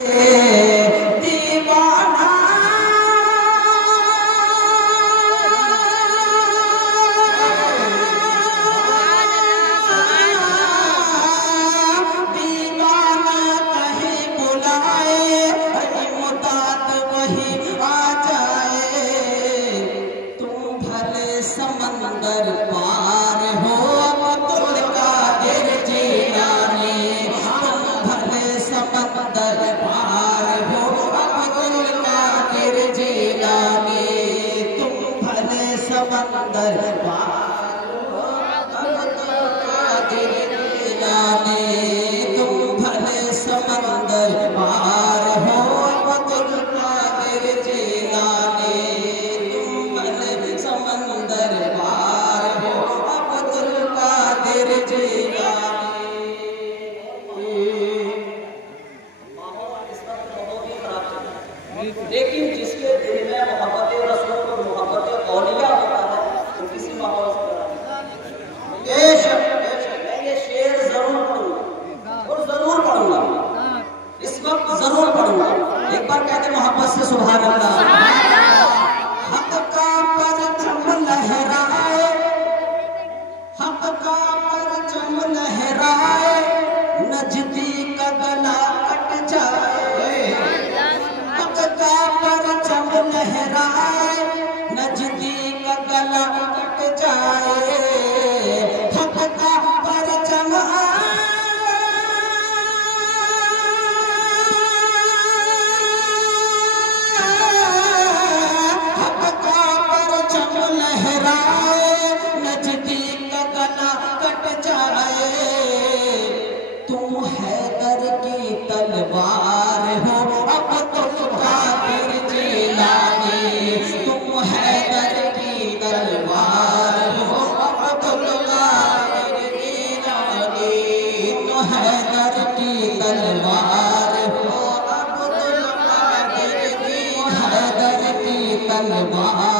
दीवाना दीवाना कहीं बुलाए मुताद वही आ जाए। तुम भले समंदर पार हो अब्दुल कादिर जीलानी, तुम भले समंदर पार हो अब्दुल कादिर जीलानी, तुम भले समंदर पार हो अब्दुल कादिर जीलानी, तुम भले समंदर पार हो अब्दुल कादिर जीलानी, तुम भले समंदर पार हो अब्दुल कादिर जीलानी। लेकिन जिसके दिल में मोहब्बत रसूल और मोहब्बत औलिया होता है वो किसी माहौल से मैं ये शेर जरूर पढ़ूंगा और जरूर पढ़ूंगा, इस वक्त जरूर पढ़ूंगा। एक बार कहते मोहब्बत से सुभान अल्लाह। हक का परचम लहराए, हक का परचम लहराए, नजदीक का गला कट जाए। हक का परचम लहराए, नजदीक का गला कट जाए। हक का परचम हक का परचम लहराए, नजदीक का गला कट जाए। तुम हैदर की तलवार हो अब्दुल कादिर जीलानी, तुम हैदर की तलवार हो अब्दुल कादिर जीलानी, तुम हैदर की तलवार हो अब्दुल कादिर जीलानी, हैदर की तलवार